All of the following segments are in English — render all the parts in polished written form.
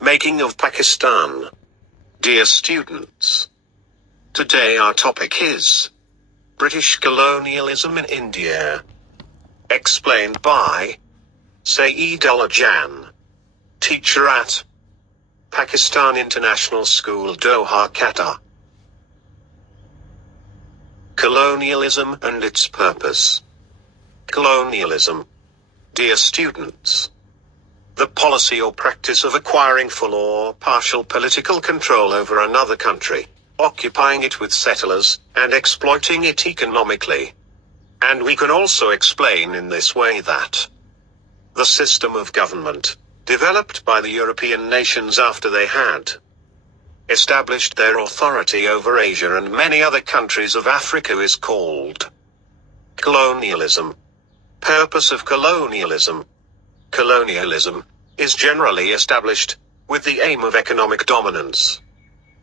Making of Pakistan. Dear students, today our topic is British colonialism in India. Explained by Saeed Jan, teacher at Pakistan International School, Doha, Qatar. Colonialism and its purpose. Colonialism. Dear students, the policy or practice of acquiring full or partial political control over another country, occupying it with settlers, and exploiting it economically. And we can also explain in this way that the system of government, developed by the European nations after they had established their authority over Asia and many other countries of Africa, is called colonialism. Purpose of colonialism. Colonialism is generally established with the aim of economic dominance.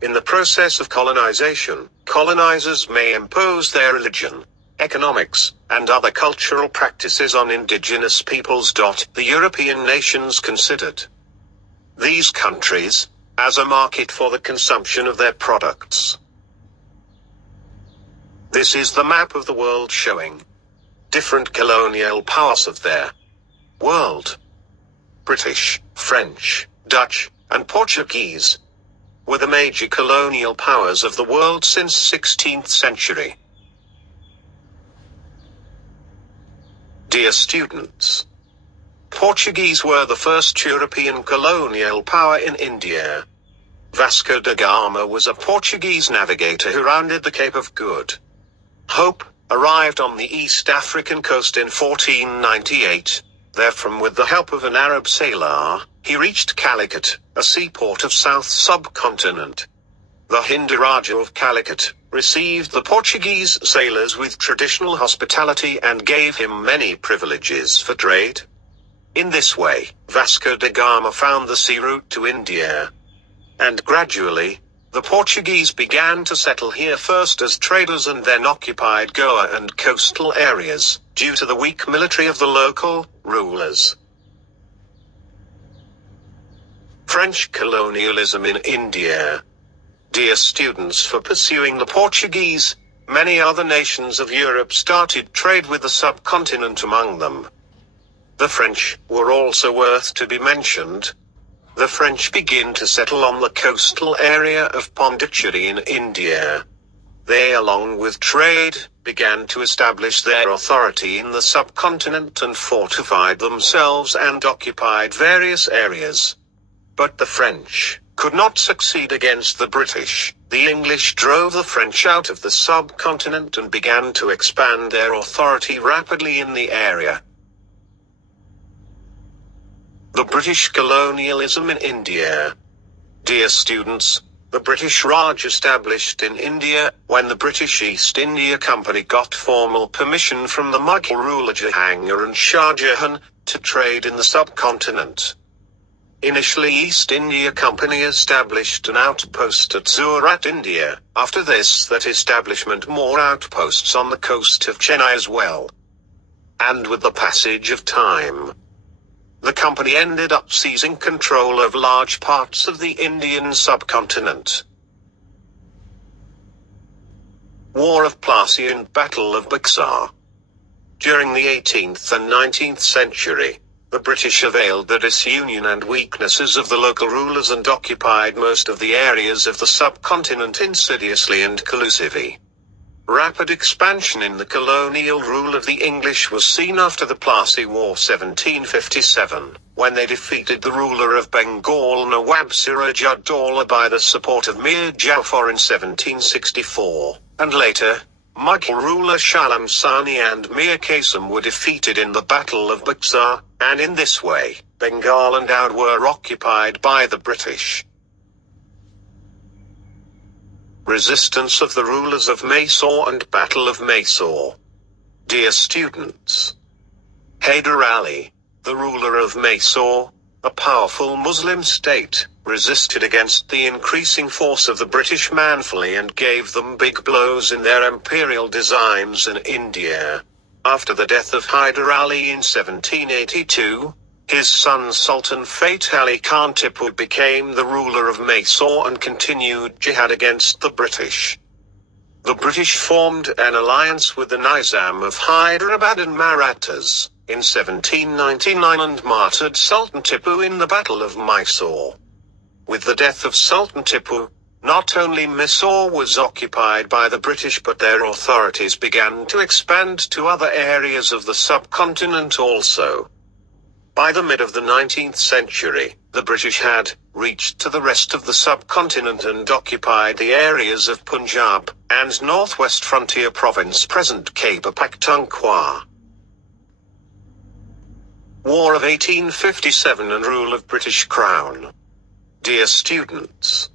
In the process of colonization, colonizers may impose their religion, economics, and other cultural practices on indigenous peoples. The European nations considered these countries as a market for the consumption of their products. This is the map of the world showing different colonial powers of their world. British, French, Dutch, and Portuguese were the major colonial powers of the world since 16th century. Dear students, Portuguese were the first European colonial power in India. Vasco da Gama was a Portuguese navigator who rounded the Cape of Good Hope, arrived on the East African coast in 1498. Therefrom, with the help of an Arab sailor, he reached Calicut, a seaport of South Subcontinent. The Hindu Raja of Calicut received the Portuguese sailors with traditional hospitality and gave him many privileges for trade. In this way, Vasco da Gama found the sea route to India. And gradually, the Portuguese began to settle here first as traders and then occupied Goa and coastal areas, due to the weak military of the local rulers. French colonialism in India. Dear students, for pursuing the Portuguese, many other nations of Europe started trade with the subcontinent, among them the French were also worth to be mentioned. The French begin to settle on the coastal area of Pondicherry in India. They, along with trade, began to establish their authority in the subcontinent and fortified themselves and occupied various areas. But the French could not succeed against the British. The English drove the French out of the subcontinent and began to expand their authority rapidly in the area. The British colonialism in India. Dear students, the British Raj established in India when the British East India Company got formal permission from the Mughal ruler Jahangir and Shah Jahan to trade in the subcontinent. Initially, East India Company established an outpost at Surat, India. After this, that establishment more outposts on the coast of Chennai as well. And with the passage of time, the company ended up seizing control of large parts of the Indian subcontinent. War of Plassey and Battle of Buxar. During the 18th and 19th century, the British availed the disunion and weaknesses of the local rulers and occupied most of the areas of the subcontinent insidiously and collusively. Rapid expansion in the colonial rule of the English was seen after the Plassey War 1757, when they defeated the ruler of Bengal Nawab Siraj-ud-Daulah by the support of Mir Jafar in 1764, and later, Mughal ruler Shalam Sani and Mir Qasim were defeated in the Battle of Buxar, and in this way, Bengal and Oudh were occupied by the British. Resistance of the rulers of Mysore and Battle of Mysore. Dear students, Hyder Ali, the ruler of Mysore, a powerful Muslim state, resisted against the increasing force of the British manfully and gave them big blows in their imperial designs in India. After the death of Hyder Ali in 1782, His son Sultan Fateh Ali Khan Tipu became the ruler of Mysore and continued jihad against the British. The British formed an alliance with the Nizam of Hyderabad and Marathas in 1799 and martyred Sultan Tipu in the Battle of Mysore. With the death of Sultan Tipu, not only Mysore was occupied by the British but their authorities began to expand to other areas of the subcontinent also. By the mid of the 19th century, the British had reached to the rest of the subcontinent and occupied the areas of Punjab and northwest frontier province present Khyber Pakhtunkhwa. War of 1857 and rule of British Crown. Dear students,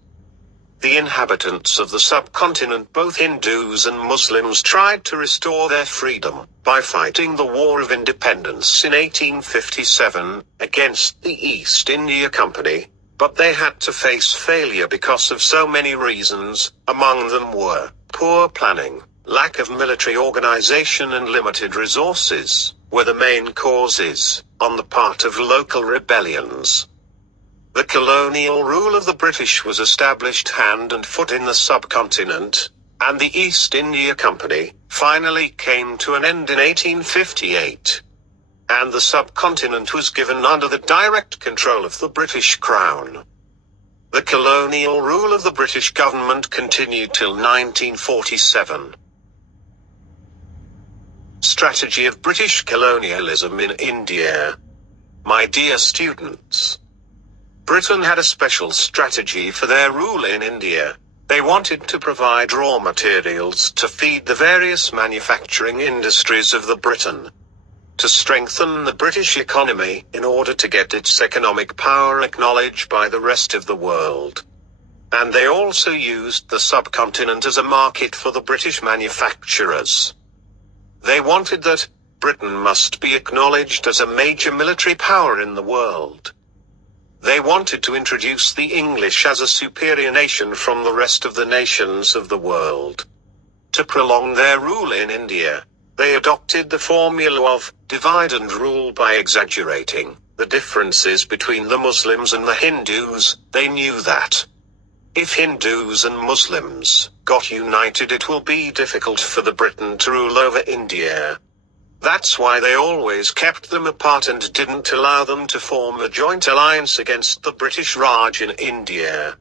the inhabitants of the subcontinent, both Hindus and Muslims, tried to restore their freedom by fighting the War of Independence in 1857 against the East India Company, but they had to face failure because of so many reasons. Among them were poor planning, lack of military organization and limited resources, were the main causes, on the part of local rebellions. The colonial rule of the British was established hand and foot in the subcontinent, and the East India Company finally came to an end in 1858. And the subcontinent was given under the direct control of the British Crown. The colonial rule of the British government continued till 1947. Strategy of British colonialism in India. My dear students, Britain had a special strategy for their rule in India. They wanted to provide raw materials to feed the various manufacturing industries of the Britain, to strengthen the British economy in order to get its economic power acknowledged by the rest of the world. And they also used the subcontinent as a market for the British manufacturers. They wanted that Britain must be acknowledged as a major military power in the world. They wanted to introduce the English as a superior nation from the rest of the nations of the world. To prolong their rule in India, they adopted the formula of divide and rule by exaggerating the differences between the Muslims and the Hindus. They knew that if Hindus and Muslims got united, it will be difficult for the Britain to rule over India. That's why they always kept them apart and didn't allow them to form a joint alliance against the British Raj in India.